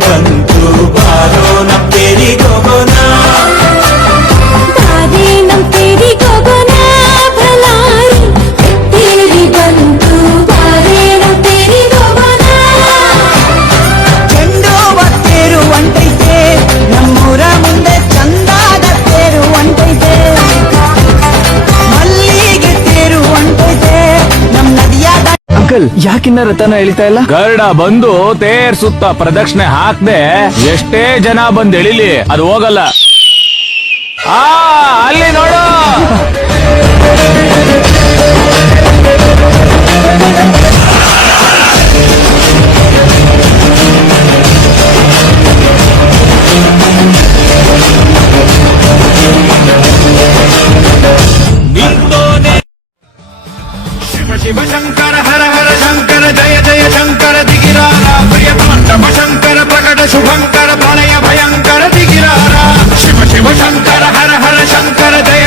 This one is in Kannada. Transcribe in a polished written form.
ಬಂತು ಬಾರೋ ನಮ್ ತೇರಿಗೋಗೋಣ ಬಾರೆ ನಮ್ ತೇರಿಗೋಗೋಣ ಭಲಾರಿ ತೇರಿ ಬಂತು ಬಾರೆ ನಮ್ ತೇರಿಗೋಗೋಣ ಚೆಂಡು ತೇರು ಹೊಂಟೈತೆ ನಮ್ಮೂರ ಮುಂದೆ ಚಂದಾದ ತೇರು ಹೊಂಟೈತೆ ಮಲ್ಲಿಗೆ ತೇರು ಹೊಂಟೈತೆ ನಮ್ ನದಿಯಾದ ಅಂಕಲ್ ಯಾಕಿನ್ನ ರಥನ ಎಳಿತಾ ಇಲ್ಲ? ಗರುಡ ಬಂದು ತೇರ್ ಸುತ್ತ ಪ್ರದಕ್ಷಿಣೆ ಹಾಕ್ದೆ ಎಷ್ಟೇ ಜನ ಬಂದ್ ಎಳಿಲಿ ಅದು ಹೋಗಲ್ಲ. ಅಲ್ಲಿ ನೋಡು. ಶಿವ ಶಂಕರ ಹರ ಹರ ಶಂಕರ ಜಯ ಜಯ ಶಂಕರ ದಿಗಿರಾರ ಪ್ರಿಯ ತಾಂಡವ ಶಂಕರ ಪ್ರಕಟ ಶುಭಂಕರ ಪ್ರಳಯ ಭಯಂಕರ ದಿಗಿರಾರ ಶಿವ ಶಿವ ಶಂಕರ ಹರ ಹರ ಶಂಕರ ಜಯ